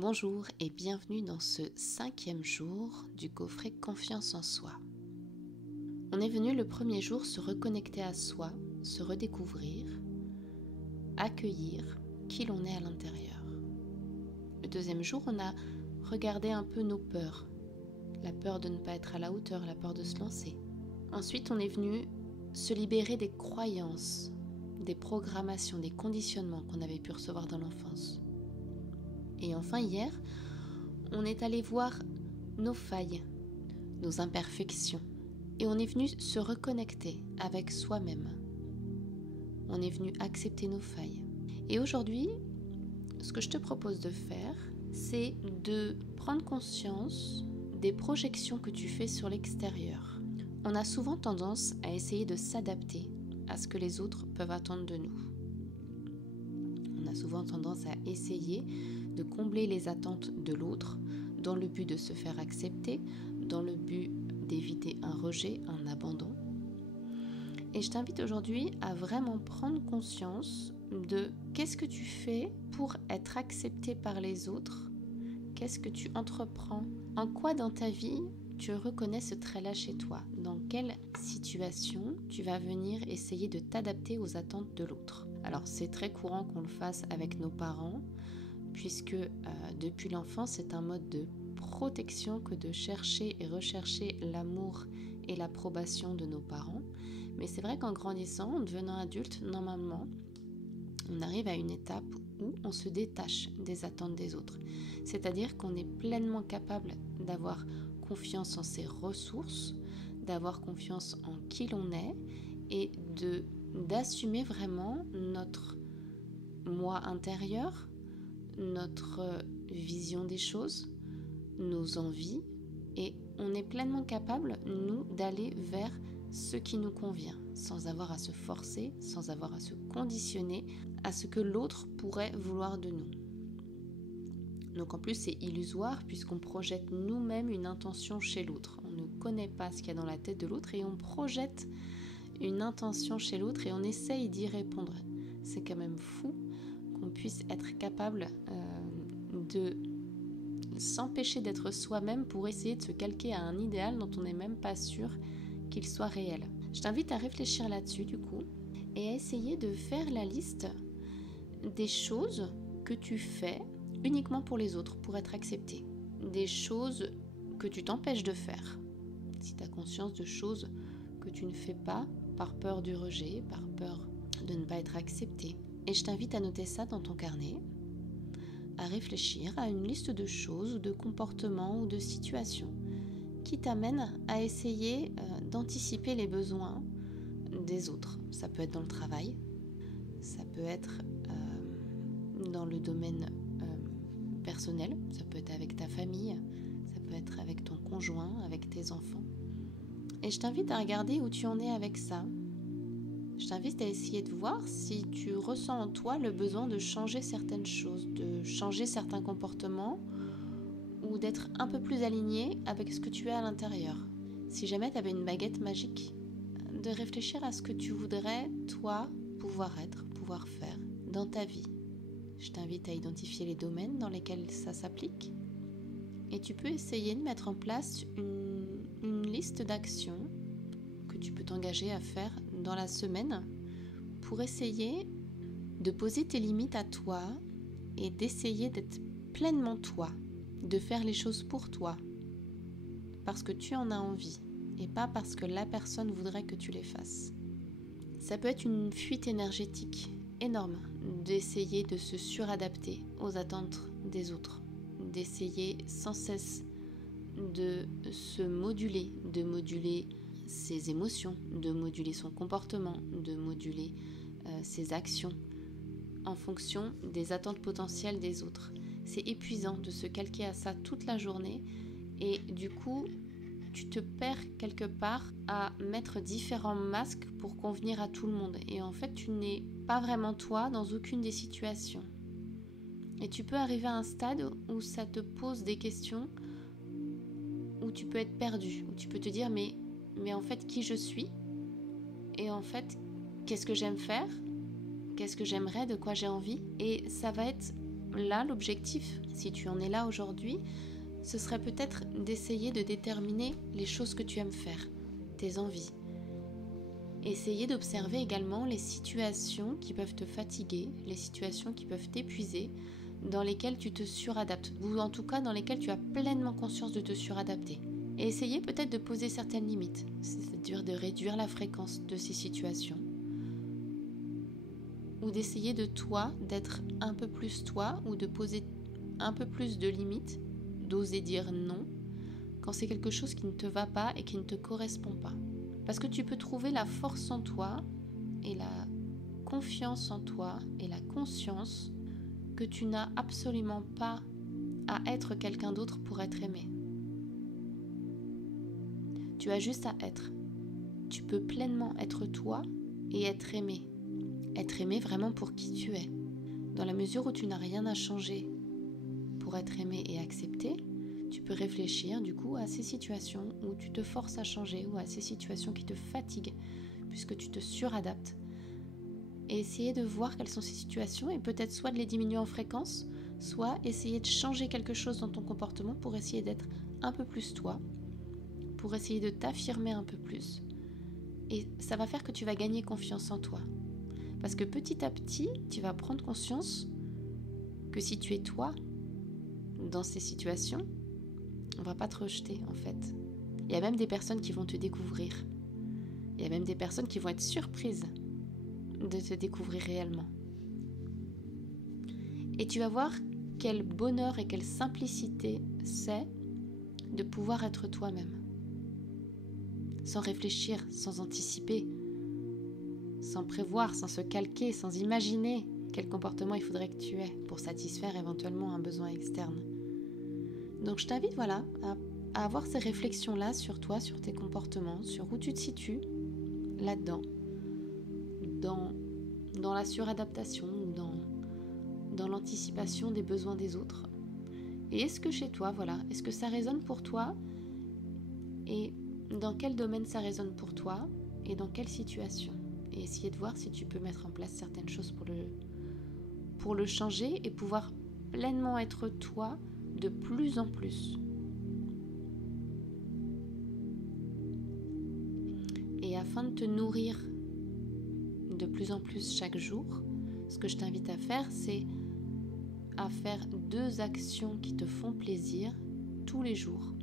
Bonjour et bienvenue dans ce 5e jour du coffret Confiance en soi. On est venu le premier jour se reconnecter à soi, se redécouvrir, accueillir qui l'on est à l'intérieur. Le deuxième jour, on a regardé un peu nos peurs, la peur de ne pas être à la hauteur, la peur de se lancer. Ensuite, on est venu se libérer des croyances, des programmations, des conditionnements qu'on avait pu recevoir dans l'enfance. Et enfin, hier, on est allé voir nos failles, nos imperfections. Et on est venu se reconnecter avec soi-même. On est venu accepter nos failles. Et aujourd'hui, ce que je te propose de faire, c'est de prendre conscience des projections que tu fais sur l'extérieur. On a souvent tendance à essayer de s'adapter à ce que les autres peuvent attendre de nous. On a souvent tendance à essayer de combler les attentes de l'autre dans le but de se faire accepter, dans le but d'éviter un rejet, un abandon. Et je t'invite aujourd'hui à vraiment prendre conscience de qu'est-ce que tu fais pour être accepté par les autres, qu'est-ce que tu entreprends, en quoi dans ta vie tu reconnais ce trait-là chez toi, dans quelle situation tu vas venir essayer de t'adapter aux attentes de l'autre. Alors c'est très courant qu'on le fasse avec nos parents, puisque depuis l'enfance, c'est un mode de protection que de chercher et rechercher l'amour et l'approbation de nos parents. Mais c'est vrai qu'en grandissant, en devenant adulte, normalement, on arrive à une étape où on se détache des attentes des autres. C'est-à-dire qu'on est pleinement capable d'avoir confiance en ses ressources, d'avoir confiance en qui l'on est et d'assumer vraiment notre moi intérieur, notre vision des choses, nos envies, et on est pleinement capable, nous, d'aller vers ce qui nous convient, sans avoir à se forcer, sans avoir à se conditionner à ce que l'autre pourrait vouloir de nous. Donc en plus, c'est illusoire puisqu'on projette nous-mêmes une intention chez l'autre. On ne connaît pas ce qu'il y a dans la tête de l'autre et on projette une intention chez l'autre et on essaye d'y répondre. C'est quand même fou qu'on puisse être capable de s'empêcher d'être soi-même pour essayer de se calquer à un idéal dont on n'est même pas sûr qu'il soit réel. Je t'invite à réfléchir là-dessus du coup et à essayer de faire la liste des choses que tu fais uniquement pour les autres, pour être accepté. Des choses que tu t'empêches de faire. Si tu as conscience de choses que tu ne fais pas par peur du rejet, par peur de ne pas être accepté. Et je t'invite à noter ça dans ton carnet, à réfléchir à une liste de choses, ou de comportements ou de situations qui t'amènent à essayer d'anticiper les besoins des autres. Ça peut être dans le travail, ça peut être dans le domaine personnel, ça peut être avec ta famille, ça peut être avec ton conjoint, avec tes enfants. Et je t'invite à regarder où tu en es avec ça. Je t'invite à essayer de voir si tu ressens en toi le besoin de changer certaines choses, de changer certains comportements ou d'être un peu plus aligné avec ce que tu es à l'intérieur. Si jamais tu avais une baguette magique, de réfléchir à ce que tu voudrais, toi, pouvoir être, pouvoir faire dans ta vie. Je t'invite à identifier les domaines dans lesquels ça s'applique et tu peux essayer de mettre en place une liste d'actions que tu peux t'engager à faire dans la semaine pour essayer de poser tes limites à toi et d'essayer d'être pleinement toi, de faire les choses pour toi parce que tu en as envie et pas parce que la personne voudrait que tu les fasses. Ça peut être une fuite énergétique énorme d'essayer de se suradapter aux attentes des autres, d'essayer sans cesse de se moduler, de moduler ses émotions, de moduler son comportement, de moduler ses actions en fonction des attentes potentielles des autres. C'est épuisant de se calquer à ça toute la journée et du coup, tu te perds quelque part à mettre différents masques pour convenir à tout le monde. Et en fait, tu n'es pas vraiment toi dans aucune des situations. Et tu peux arriver à un stade où ça te pose des questions, où tu peux être perdu, où tu peux te dire mais en fait qui je suis, et en fait qu'est-ce que j'aime faire, qu'est-ce que j'aimerais, de quoi j'ai envie. Et ça va être là, l'objectif, si tu en es là aujourd'hui, ce serait peut-être d'essayer de déterminer les choses que tu aimes faire, tes envies. Essayer d'observer également les situations qui peuvent te fatiguer, les situations qui peuvent t'épuiser, dans lesquelles tu te suradaptes, ou en tout cas dans lesquelles tu as pleinement conscience de te suradapter. Et essayer peut-être de poser certaines limites, c'est-à-dire de réduire la fréquence de ces situations, ou d'essayer de toi, d'être un peu plus toi, ou de poser un peu plus de limites, d'oser dire non, quand c'est quelque chose qui ne te va pas et qui ne te correspond pas. Parce que tu peux trouver la force en toi et la confiance en toi et la conscience que tu n'as absolument pas à être quelqu'un d'autre pour être aimé. Tu as juste à être. Tu peux pleinement être toi et être aimé. Être aimé vraiment pour qui tu es. Dans la mesure où tu n'as rien à changer pour être aimé et accepté, tu peux réfléchir du coup à ces situations où tu te forces à changer ou à ces situations qui te fatiguent puisque tu te suradaptes et essayer de voir quelles sont ces situations et peut-être soit de les diminuer en fréquence, soit essayer de changer quelque chose dans ton comportement pour essayer d'être un peu plus toi, pour essayer de t'affirmer un peu plus. Et ça va faire que tu vas gagner confiance en toi. Parce que petit à petit, tu vas prendre conscience que si tu es toi dans ces situations, on ne va pas te rejeter en fait. Il y a même des personnes qui vont te découvrir. Il y a même des personnes qui vont être surprises de te découvrir réellement. Et tu vas voir quel bonheur et quelle simplicité c'est de pouvoir être toi-même. Sans réfléchir, sans anticiper, sans prévoir, sans se calquer, sans imaginer quel comportement il faudrait que tu aies pour satisfaire éventuellement un besoin externe. Donc je t'invite à avoir ces réflexions-là sur toi, sur tes comportements, sur où tu te situes là-dedans, dans la suradaptation ou dans l'anticipation des besoins des autres. Et est-ce que chez toi, est-ce que ça résonne pour toi? Et dans quel domaine ça résonne pour toi? Et dans quelle situation? Et essayer de voir si tu peux mettre en place certaines choses pour le changer et pouvoir pleinement être toi de plus en plus. Et afin de te nourrir de plus en plus chaque jour, ce que je t'invite à faire, c'est à faire 2 actions qui te font plaisir tous les jours.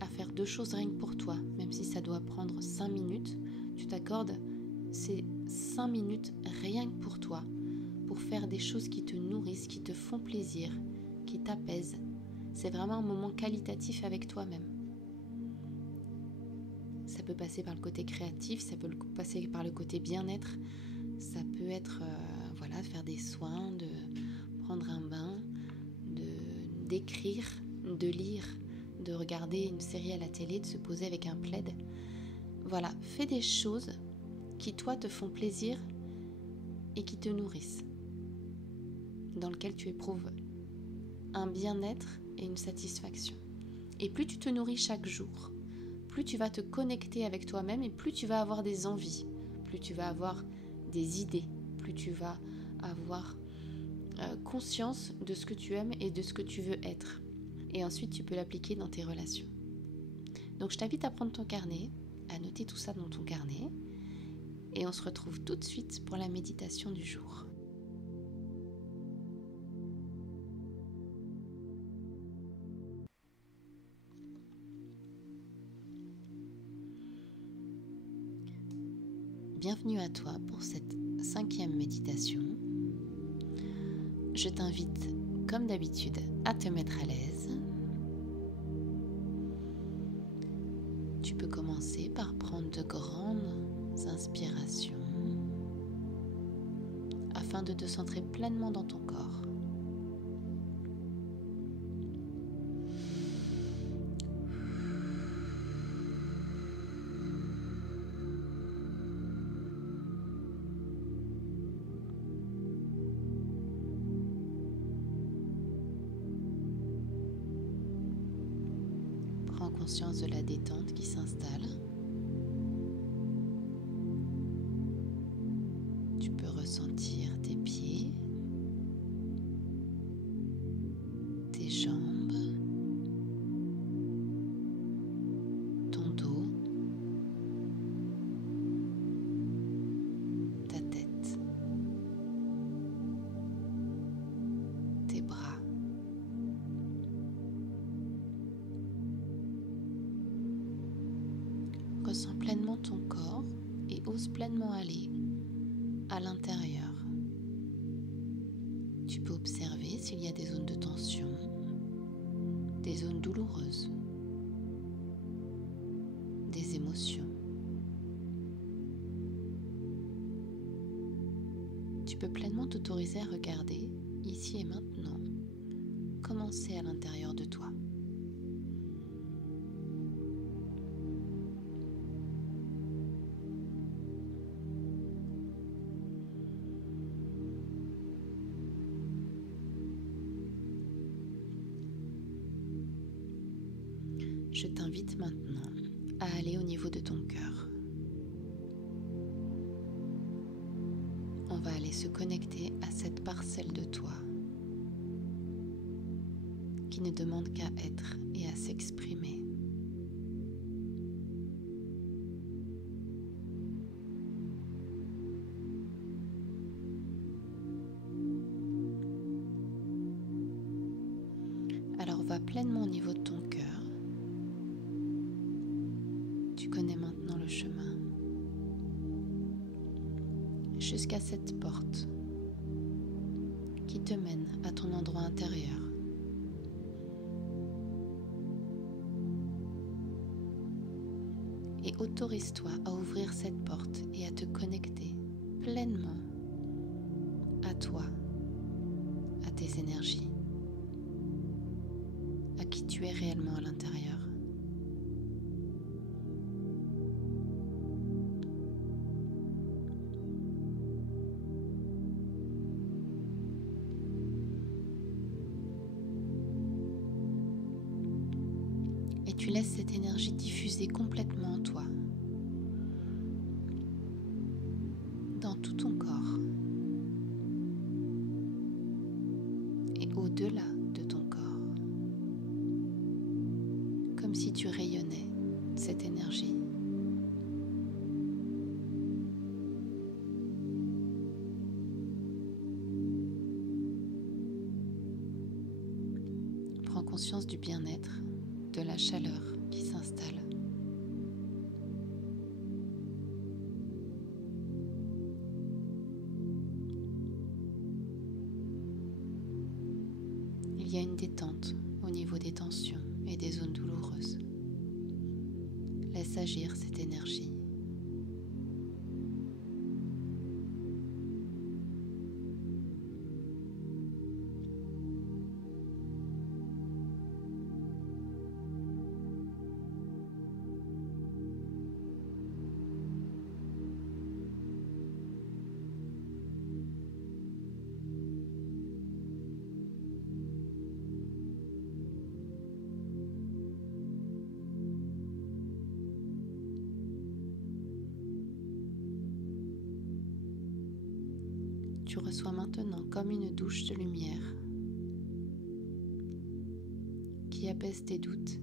À faire 2 choses rien que pour toi, même si ça doit prendre 5 minutes, tu t'accordes ces 5 minutes rien que pour toi, pour faire des choses qui te nourrissent, qui te font plaisir, qui t'apaisent. C'est vraiment un moment qualitatif avec toi-même. Ça peut passer par le côté créatif, ça peut passer par le côté bien-être, ça peut être faire des soins, de prendre un bain, d'écrire, de lire, de regarder une série à la télé, de se poser avec un plaid. Voilà, fais des choses qui toi te font plaisir et qui te nourrissent, dans lesquelles tu éprouves un bien-être et une satisfaction. Et plus tu te nourris chaque jour, plus tu vas te connecter avec toi-même et plus tu vas avoir des envies, plus tu vas avoir des idées, plus tu vas avoir conscience de ce que tu aimes et de ce que tu veux être. Et ensuite, tu peux l'appliquer dans tes relations. Donc, je t'invite à prendre ton carnet, à noter tout ça dans ton carnet et on se retrouve tout de suite pour la méditation du jour. Bienvenue à toi pour cette 5e méditation. Je t'invite, comme d'habitude, à te mettre à l'aise. Tu peux commencer par prendre de grandes inspirations afin de te centrer pleinement dans ton corps. Prends conscience de la détente qui s'installe. Tu peux ressentir tes pieds, oses pleinement aller à l'intérieur. Tu peux observer s'il y a des zones de tension, des zones douloureuses, des émotions. Tu peux pleinement t'autoriser à regarder, ici et maintenant, comment c'est à l'intérieur de toi. Je t'invite maintenant à aller au niveau de ton cœur. On va aller se connecter à cette parcelle de toi qui ne demande qu'à être et à s'exprimer. Alors va pleinement au niveau de ton cœur. Tu connais maintenant le chemin jusqu'à cette porte qui te mène à ton endroit intérieur. Et autorise-toi à ouvrir cette porte et à te connecter pleinement à toi, à tes énergies, à qui tu es réellement à l'intérieur. Et tu laisses cette énergie diffuser complètement en toi, dans tout ton corps et au-delà de ton corps, comme si tu rayonnais cette énergie. Prends conscience du bien-être, de la chaleur qui s'installe. Il y a une détente au niveau des tensions et des zones douloureuses. Laisse agir cette énergie. Tu reçois maintenant comme une douche de lumière qui apaise tes doutes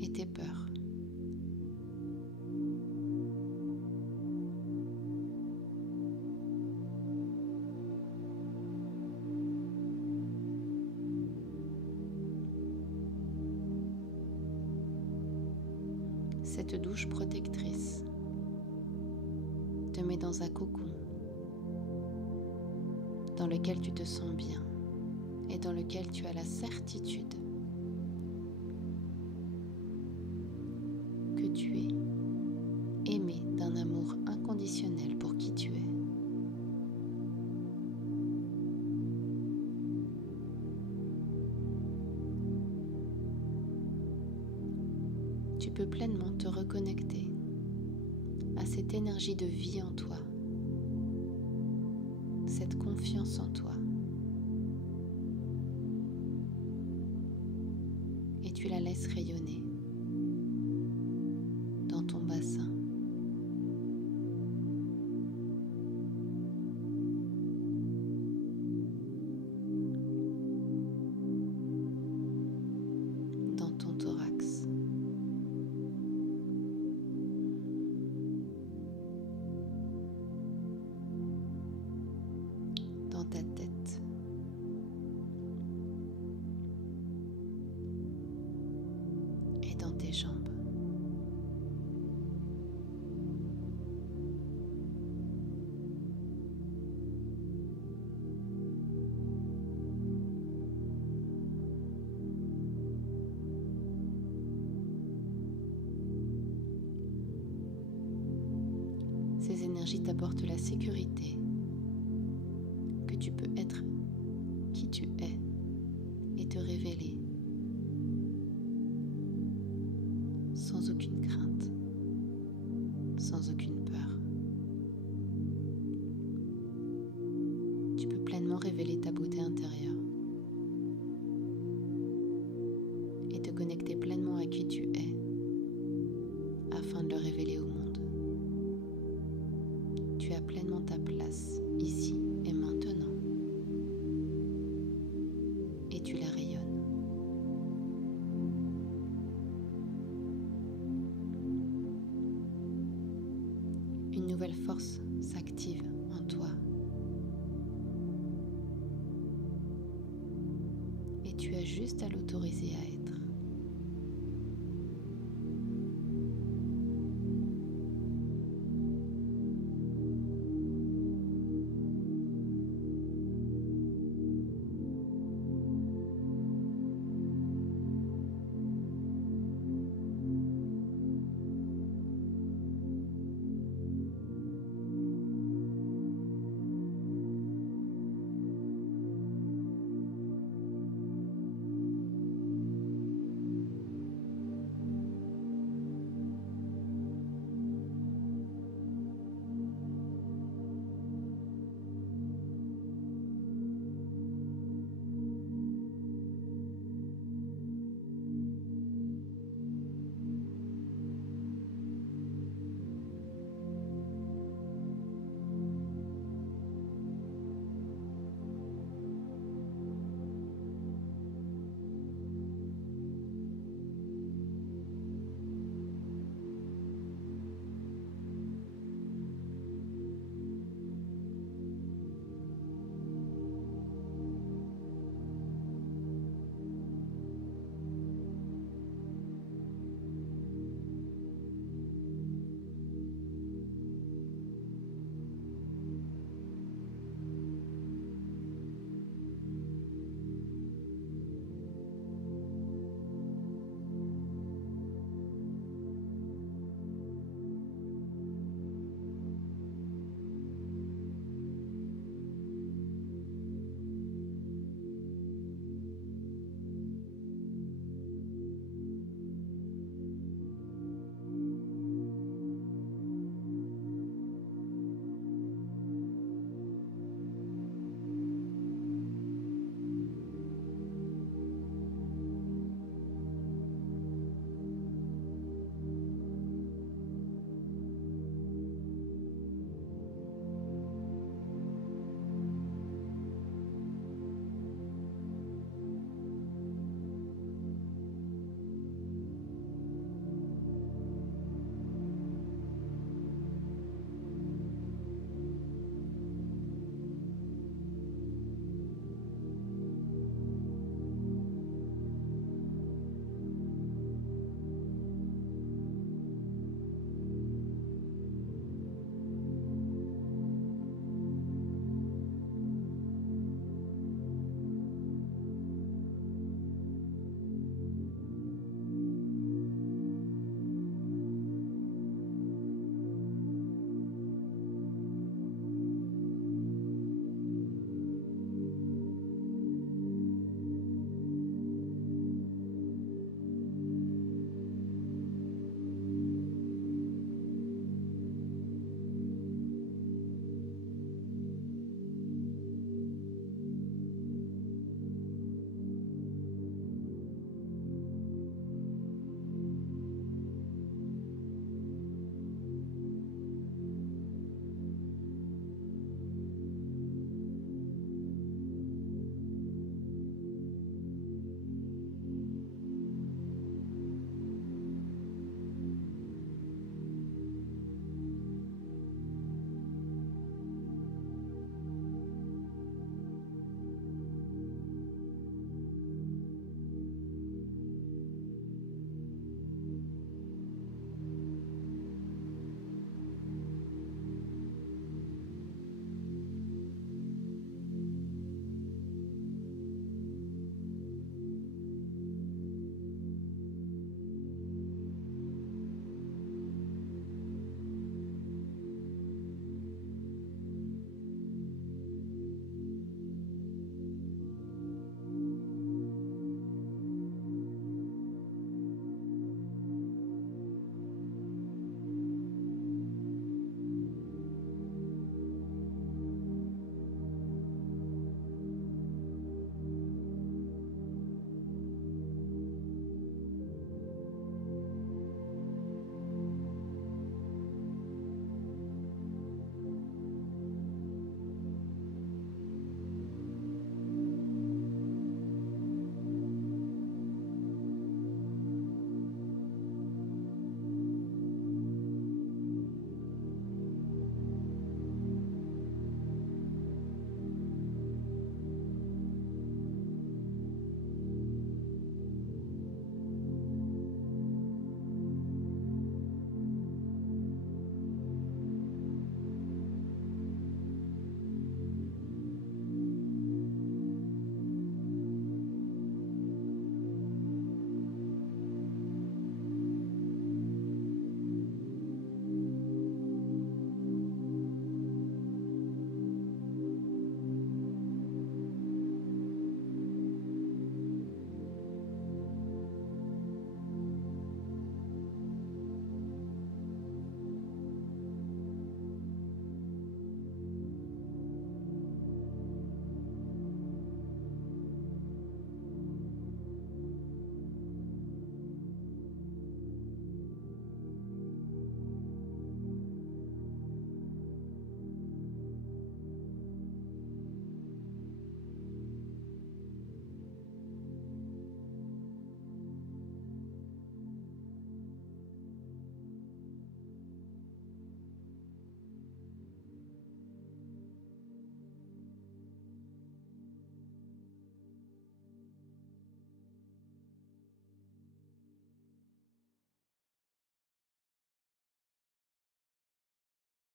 et tes peurs. Cette douche protectrice te met dans un cocon dans lequel tu te sens bien et dans lequel tu as la certitude que tu es aimé d'un amour inconditionnel pour qui tu es. Tu peux pleinement te reconnecter à cette énergie de vie en toi, cette confiance en toi. Et tu la laisses rayonner dans ton bassin. Dans ton thorax. Dans ta tête. Ces énergies t'apportent la sécurité, que tu peux être qui tu es et te révéler sans aucune crainte, sans aucune peur. Tu peux pleinement révéler ta beauté intérieure et te connecter pleinement à qui tu es afin de le révéler au monde. Tu as pleinement ta place ici et maintenant et tu la rayonnes. Une nouvelle force s'active en toi et tu as juste à l'autoriser à être.